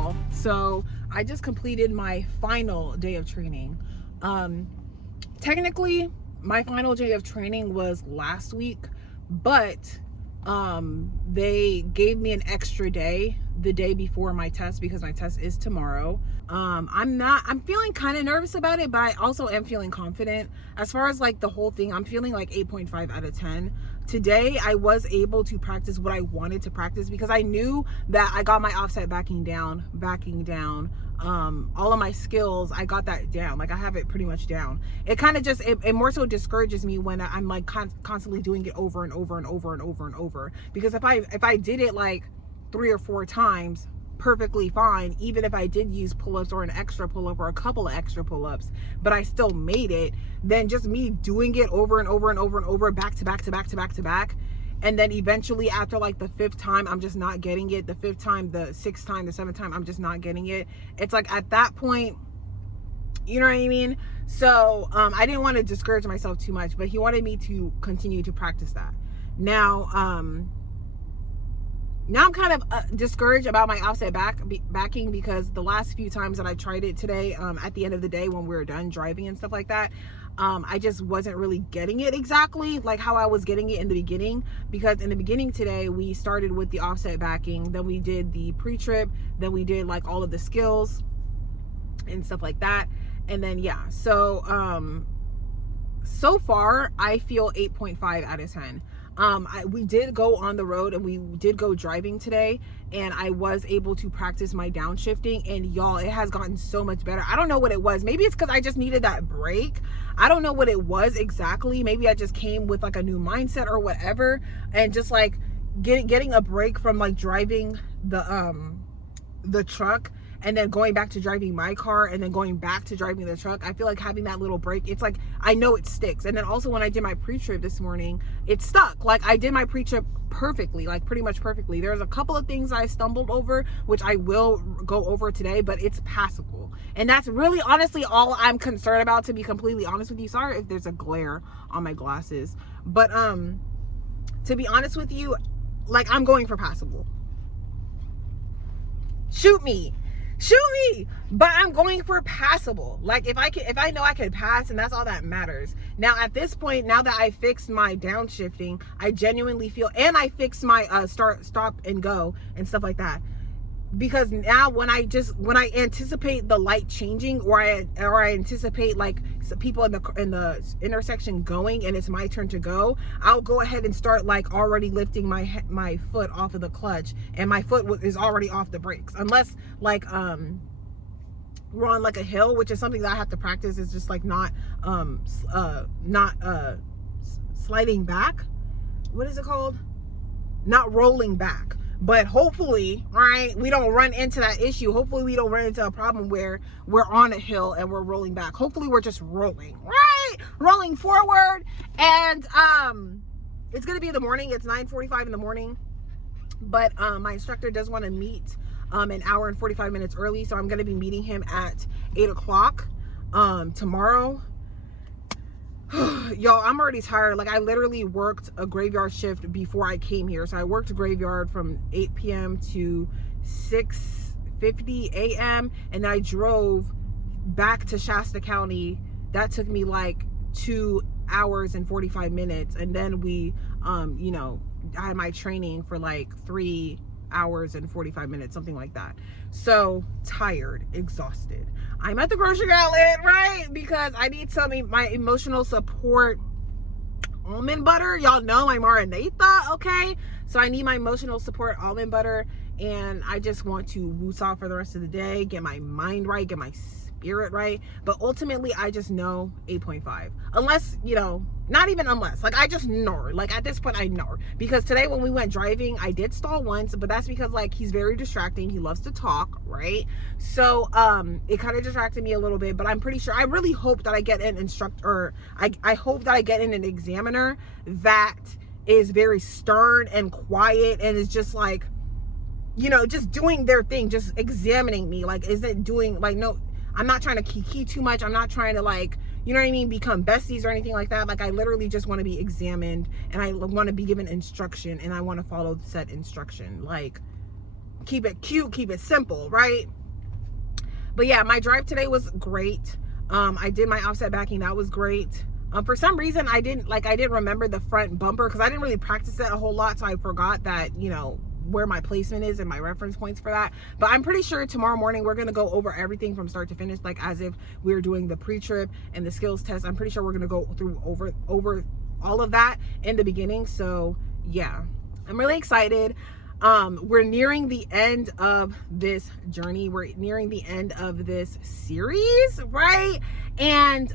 y'all. So I just completed my final day of training. Technically my final day of training was last week, but they gave me an extra day the day before my test because my test is tomorrow. I'm feeling kind of nervous about it, but I also am feeling confident. As far as like the whole thing, I'm feeling like 8.5 out of 10. Today I was able to practice what I wanted to practice because I knew that I got my offset backing down, all of my skills, I got that down. Like I have it pretty much down. It kind of just, it more so discourages me when I'm like constantly doing it over and over and over and over and over. Because if I did it like 3 or 4 times, perfectly fine, even if I did use pull-ups or an extra pull-up or a couple of extra pull-ups, but I still made it, then just me doing it over and over and over and over, back to back to back to back to back, and then eventually after like the 5th time I'm just not getting it, the 5th time, the 6th time, the 7th time I'm just not getting it. It's like at that point, you know what I mean? So I didn't want to discourage myself too much, but he wanted me to continue to practice that. Now I'm kind of discouraged about my offset backing because the last few times that I tried it today, at the end of the day when we were done driving and stuff like that, I just wasn't really getting it exactly like how I was getting it in the beginning. Because in the beginning today, we started with the offset backing, then we did the pre-trip, then we did like all of the skills and stuff like that. And then, yeah, so so far I feel 8.5 out of 10. We did go on the road and we did go driving today, and I was able to practice my downshifting, and y'all, it has gotten so much better. I don't know what it was. Maybe it's because I just needed that break. I don't know what it was exactly. Maybe I just came with like a new mindset or whatever, and just like getting a break from like driving the truck and then going back to driving my car and then going back to driving the truck. I feel like having that little break, it's like, I know it sticks. And then also when I did my pre-trip this morning, it stuck. Like I did my pre-trip perfectly, like pretty much perfectly. There's a couple of things I stumbled over, which I will go over today, but it's passable. And that's really honestly all I'm concerned about, to be completely honest with you. Sorry if there's a glare on my glasses, but to be honest with you, like I'm going for passable. Shoot me, but I'm going for passable. Like if I know I could pass, and that's all that matters. Now at this point, now that I fixed my downshifting, I genuinely feel, and I fixed my stop and go and stuff like that, because now when I anticipate the light changing, or I anticipate like some people in the intersection going and it's my turn to go, I'll go ahead and start like already lifting my foot off of the clutch, and my foot is already off the brakes, unless like we're on like a hill, which is something that I have to practice. Is just like not sliding back. What is it called? Not rolling back. But hopefully, right, we don't run into that issue. Hopefully we don't run into a problem where we're on a hill and we're rolling back. Hopefully we're just rolling, right? Rolling forward. And it's gonna be in the morning. It's 9:45 in the morning. But my instructor does want to meet an hour and 45 minutes early. So I'm gonna be meeting him at 8 o'clock tomorrow. Y'all, I'm already tired. Like I literally worked a graveyard shift before I came here. So I worked a graveyard from 8 p.m. to 6:50 a.m. and then I drove back to Shasta County. That took me like 2 hours and 45 minutes. And then we, you know, I had my training for like 3 hours and 45 minutes, something like that. So tired, exhausted. I'm at the grocery outlet, right? Because I need my emotional support almond butter. Y'all know I'm Marinatha, okay? So I need my emotional support almond butter, and I just want to woosah for the rest of the day, get my mind right, get my spirit right. But ultimately, I just know 8.5. Unless, you know, not even unless. Like, I just know. Like, at this point, I know. Because today when we went driving, I did stall once, but that's because, like, he's very distracting. He loves to talk, right? So, it kind of distracted me a little bit, but I'm pretty sure, I really hope that I get an instructor, I hope that I get in an examiner that is very stern and quiet and is just like, you know, just doing their thing, just examining me. Like, isn't doing, like, no, I'm not trying to kiki too much. I'm not trying to, like, you know what I mean, become besties or anything like that. Like, I literally just want to be examined, and I want to be given instruction, and I want to follow said instruction. Like, keep it cute, keep it simple, right? But yeah, my drive today was great. I did my offset backing. That was great. For some reason, I didn't remember the front bumper because I didn't really practice it a whole lot. So I forgot that, you know, where my placement is and my reference points for that. But I'm pretty sure tomorrow morning we're going to go over everything from start to finish, like as if we were doing the pre-trip and the skills test. I'm pretty sure we're going to go through over all of that in the beginning. So yeah, I'm really excited. We're nearing the end of this journey. We're nearing the end of this series, right? And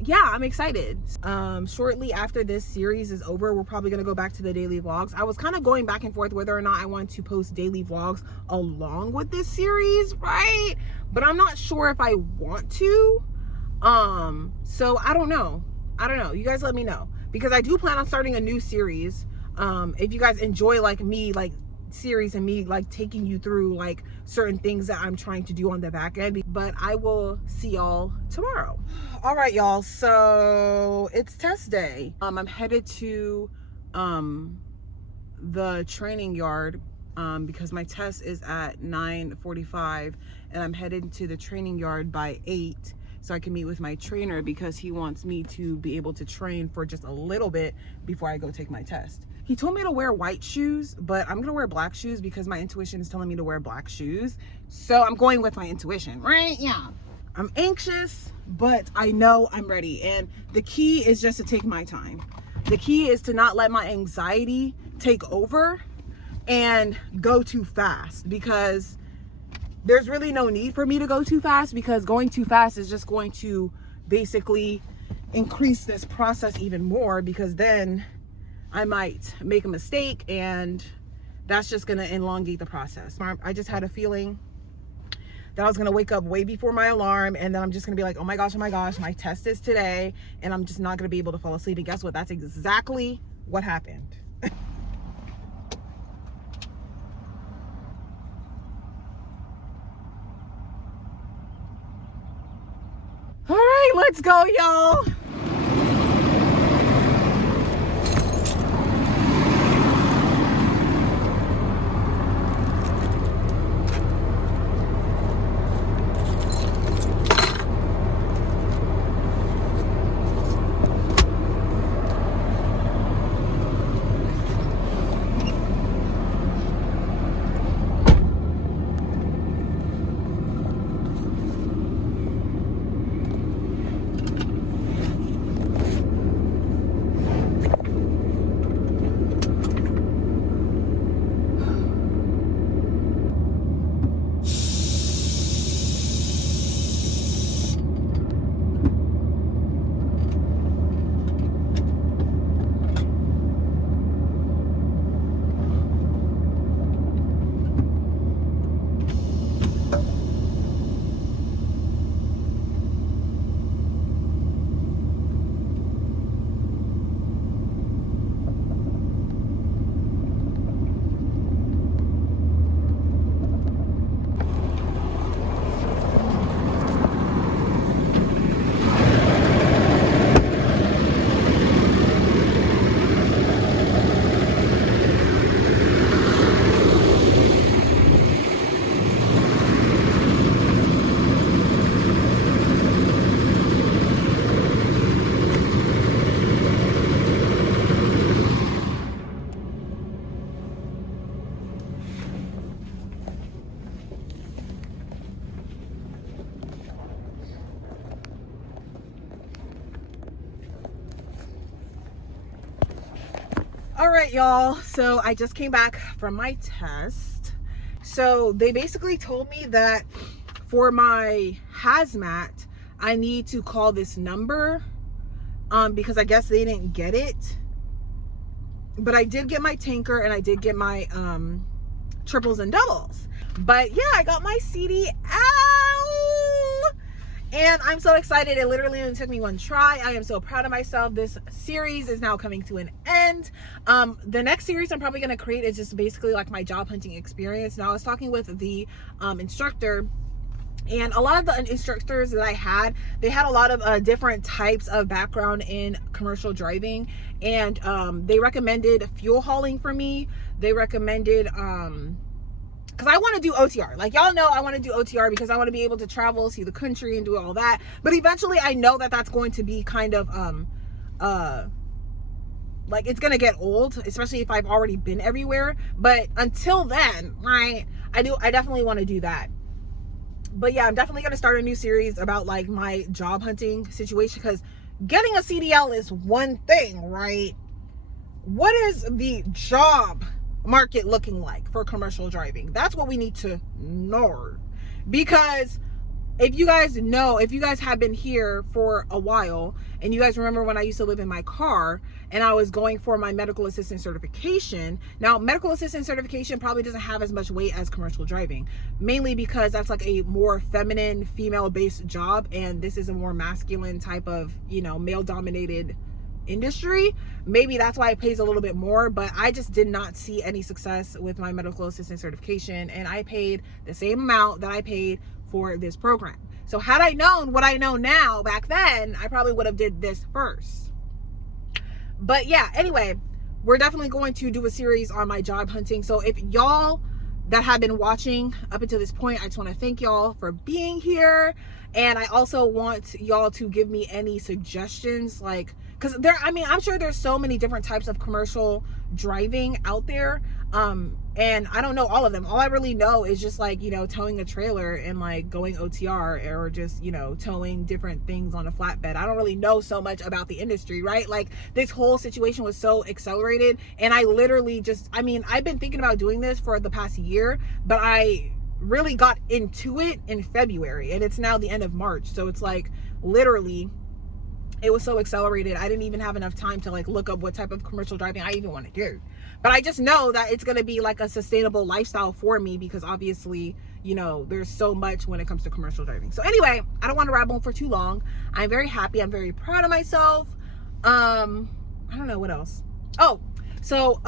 yeah, I'm excited. Shortly after this series is over, we're probably gonna go back to the daily vlogs. I was kind of going back and forth whether or not I want to post daily vlogs along with this series, right? But I'm not sure if I want to. So I don't know. You guys let me know, because I do plan on starting a new series. If you guys enjoy like me like series and me like taking you through like certain things that I'm trying to do on the back end. But I will see y'all tomorrow. All right, y'all, so it's test day. I'm headed to the training yard because my test is at 9:45, and I'm headed to the training yard by 8 so I can meet with my trainer, because he wants me to be able to train for just a little bit before I go take my test. He told me to wear white shoes, but I'm gonna wear black shoes because my intuition is telling me to wear black shoes. So I'm going with my intuition, right? Yeah. I'm anxious, but I know I'm ready. And the key is just to take my time. The key is to not let my anxiety take over and go too fast, because there's really no need for me to go too fast, because going too fast is just going to basically increase this process even more, because then I might make a mistake and that's just gonna elongate the process. I just had a feeling that I was gonna wake up way before my alarm, and then I'm just gonna be like, oh my gosh, my test is today, and I'm just not gonna be able to fall asleep. And guess what? That's exactly what happened. All right, let's go, y'all. All right, y'all, so I just came back from my test. So they basically told me that for my hazmat, I need to call this number because I guess they didn't get it. But I did get my tanker and I did get my triples and doubles. But yeah, I got my CDL. And I'm so excited. It literally only took me one try. I am so proud of myself. This series is now coming to an end. The next series I'm probably going to create is just basically like my job hunting experience. Now I was talking with the instructor, and a lot of the instructors that I had, they had a lot of different types of background in commercial driving. And they recommended fuel hauling for me. They recommended because I want to do OTR. Like, y'all know I want to do OTR because I want to be able to travel, see the country, and do all that. But eventually, I know that that's going to be kind of, like, it's going to get old, especially if I've already been everywhere. But until then, right, I definitely want to do that. But yeah, I'm definitely going to start a new series about, like, my job hunting situation, because getting a CDL is one thing, right? What is the job market looking like for commercial driving? That's what we need to know. Because if you guys know, if you guys have been here for a while, and you guys remember when I used to live in my car and I was going for my medical assistant certification. Now, medical assistant certification probably doesn't have as much weight as commercial driving, mainly because that's like a more feminine, female-based job, and this is a more masculine type of, you know, male-dominated industry. Maybe that's why it pays a little bit more, but I just did not see any success with my medical assistant certification, and I paid the same amount that I paid for this program. So had I known what I know now back then, I probably would have did this first. But yeah, anyway, we're definitely going to do a series on my job hunting. So if y'all that have been watching up until this point, I just want to thank y'all for being here. And I also want y'all to give me any suggestions, like, because I mean, I'm sure there's so many different types of commercial driving out there. And I don't know all of them. All I really know is just, like, you know, towing a trailer and, like, going OTR, or just, you know, towing different things on a flatbed. I don't really know so much about the industry, right? Like, this whole situation was so accelerated, and I literally just, I mean, I've been thinking about doing this for the past year, but I really got into it in February, and it's now the end of March. So it's like, literally, it was so accelerated, I didn't even have enough time to, like, look up what type of commercial driving I even want to do. But I just know that it's going to be like a sustainable lifestyle for me, because obviously, you know, there's so much when it comes to commercial driving. So anyway, I don't want to ramble for too long. I'm very happy. I'm very proud of myself. I don't know what else. Oh, so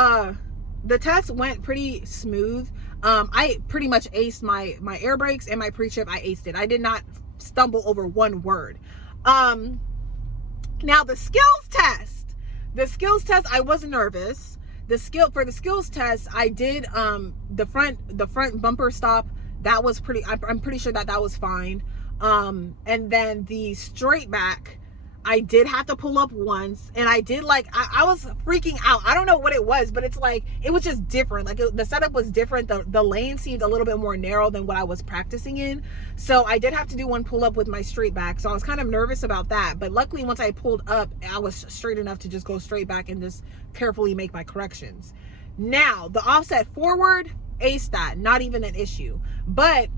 the test went pretty smooth. I pretty much aced my air brakes and my pre-trip. I aced it. I did not stumble over one word. Now the skills test, I was nervous. For the skills test, I did the front bumper stop. That was pretty, I'm pretty sure that was fine. And then the straight back, I did have to pull up once, and I did, like, I was freaking out. I don't know what it was, but it's like, it was just different. Like, the setup was different. The lane seemed a little bit more narrow than what I was practicing in. So I did have to do one pull up with my straight back. So I was kind of nervous about that. But luckily, once I pulled up, I was straight enough to just go straight back and just carefully make my corrections. Now, the offset forward, aced that, not even an issue. But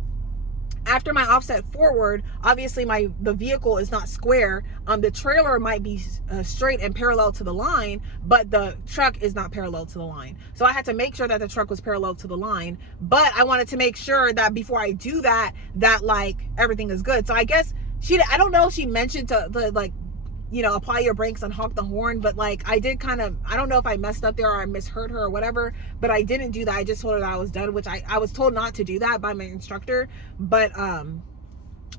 after my offset forward, obviously the vehicle is not square. The trailer might be straight and parallel to the line, but the truck is not parallel to the line. So I had to make sure that the truck was parallel to the line. But I wanted to make sure that before I do that, like, everything is good. So I guess I don't know if she mentioned to like, you know, apply your brakes and honk the horn, but, like, I did kind of, I don't know if I messed up there or I misheard her or whatever, but I didn't do that. I just told her that I was done, which I was told not to do that by my instructor. But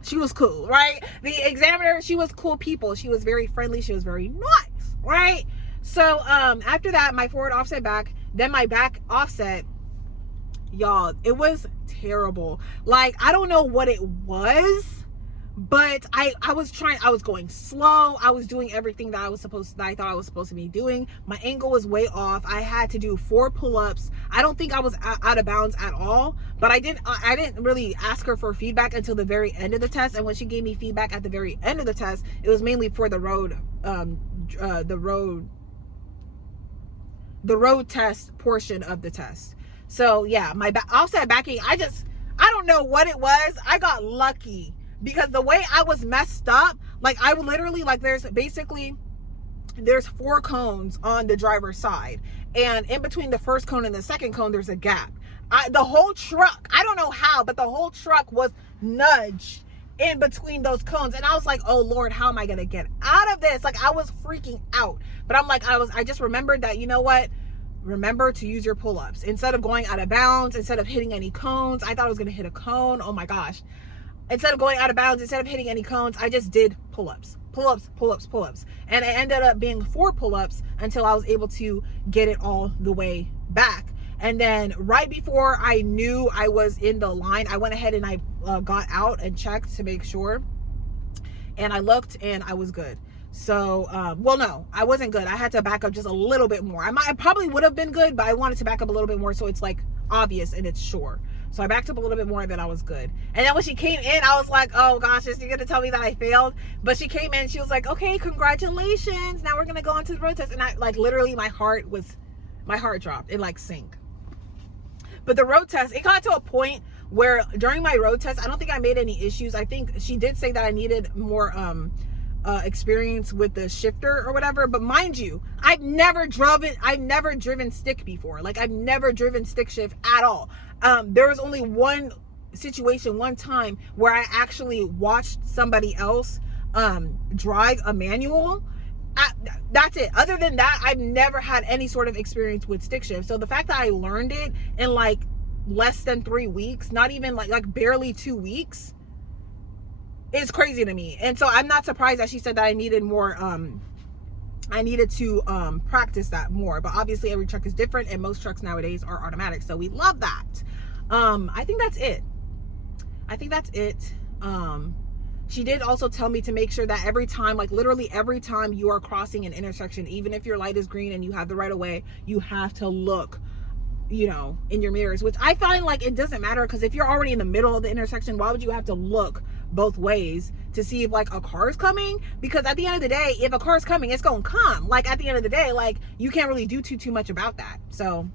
she was cool, right? The examiner, she was cool people. She was very friendly. She was very nice, right? So after that, my forward offset back, then my back offset, y'all, it was terrible. Like, I don't know what it was, but I was going slow. I was doing everything that I thought I was supposed to be doing. My angle was way off. I had to do 4 pull-ups. I don't think I was out of bounds at all, but I didn't really ask her for feedback until the very end of the test. And when she gave me feedback at the very end of the test, it was mainly for the road test portion of the test. So yeah, my offset backing, I don't know what it was. I got lucky. Because the way I was messed up, like, I would literally, like, there's 4 cones on the driver's side, and in between the first cone and the second cone, there's a gap. The whole truck, I don't know how, but the whole truck was nudged in between those cones, and I was like, oh Lord, how am I gonna get out of this? Like, I was freaking out. But I'm like, I just remembered that, you know what, remember to use your pull-ups instead of going out of bounds, instead of hitting any cones. I thought I was gonna hit a cone. Oh my gosh. Instead of going out of bounds, instead of hitting any cones, I just did pull-ups. And it ended up being 4 pull-ups until I was able to get it all the way back. And then right before I knew I was in the line, I went ahead and I got out and checked to make sure. And I looked and I was good. So, well, no, I wasn't good. I had to back up just a little bit more. I probably would have been good, but I wanted to back up a little bit more so it's like obvious and it's sure. So I backed up a little bit more and then I was good. And then when she came in, I was like, oh gosh, is she gonna tell me that I failed? But she came in, she was like, okay, congratulations. Now we're gonna go on to the road test. And I like literally my heart dropped. It like sank. But the road test, it got to a point where during my road test, I don't think I made any issues. I think she did say that I needed more experience with the shifter or whatever, but mind you, I've never driven stick before. Like I've never driven stick shift at all. There was only one situation, one time where I actually watched somebody else drive a manual. That's it. Other than that, I've never had any sort of experience with stick shift. So the fact that I learned it in like less than 3 weeks, not even like barely 2 weeks, is crazy to me. And so I'm not surprised that she said that I needed more, I needed to practice that more. But obviously every truck is different and most trucks nowadays are automatic. So we love that. I think that's it. She did also tell me to make sure that every time, like literally every time you are crossing an intersection, even if your light is green and you have the right of way, you have to look, you know, in your mirrors, which I find like it doesn't matter, because if you're already in the middle of the intersection, why would you have to look both ways to see if like a car is coming? Because at the end of the day, if a car is coming, it's gonna come. Like at the end of the day, like you can't really do too much about that. So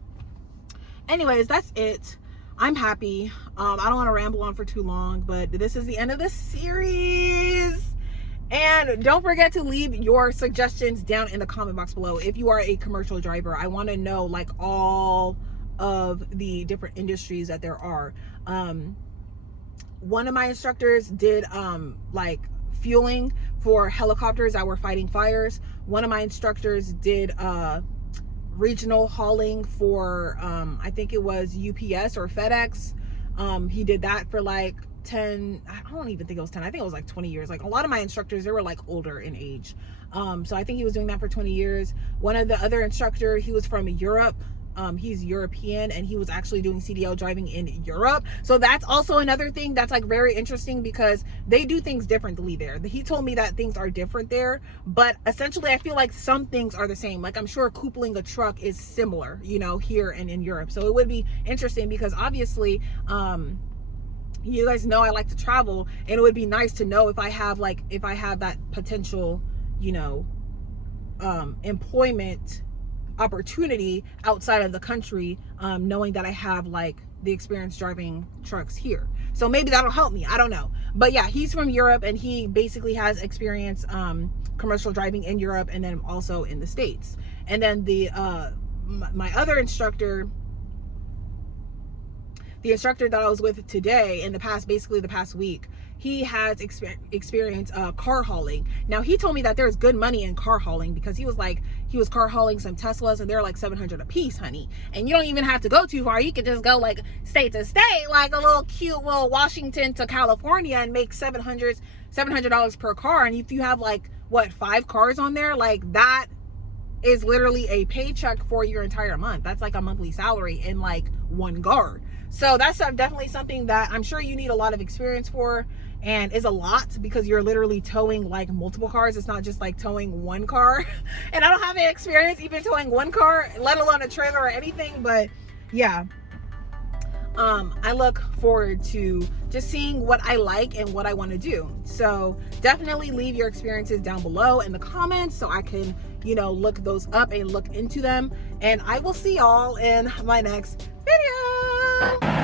anyways, that's it. I'm happy. I don't want to ramble on for too long, but this is the end of the series. And don't forget to leave your suggestions down in the comment box below. If you are a commercial driver, I want to know like all of the different industries that there are. One of my instructors did like fueling for helicopters that were fighting fires. One of my instructors did regional hauling for I think it was UPS or FedEx. He did that for like 10, I don't even think it was 10, I think it was like 20 years. Like a lot of my instructors, they were like older in age. So I think he was doing that for 20 years. One of the other instructor, he was from Europe. He's European and he was actually doing CDL driving in Europe. So that's also another thing that's like very interesting, because they do things differently there. He told me that things are different there, but essentially I feel like some things are the same. Like I'm sure coupling a truck is similar, you know, here and in Europe. So it would be interesting, because obviously you guys know I like to travel, and it would be nice to know if I have that potential, you know, employment opportunity outside of the country, knowing that I have like the experience driving trucks here. So maybe that'll help me, I don't know. But yeah, he's from Europe and he basically has experience commercial driving in Europe and then also in the States. And then the my other instructor, the instructor that I was with today in the past, basically the past week, he has experience car hauling. Now he told me that there's good money in car hauling, because he was car hauling some Teslas and they're like $700 a piece, honey. And you don't even have to go too far. You could just go like state to state, like a little cute little Washington to California, and make $700 per car. And if you have like what, 5 cars on there, like that is literally a paycheck for your entire month. That's like a monthly salary in like one guard. So that's definitely something that I'm sure you need a lot of experience for, and is a lot, because you're literally towing like multiple cars. It's not just like towing one car. And I don't have any experience even towing one car, let alone a trailer or anything. But yeah, I look forward to just seeing what I like and what I want to do. So definitely leave your experiences down below in the comments so I can, you know, look those up and look into them. And I will see y'all in my next video.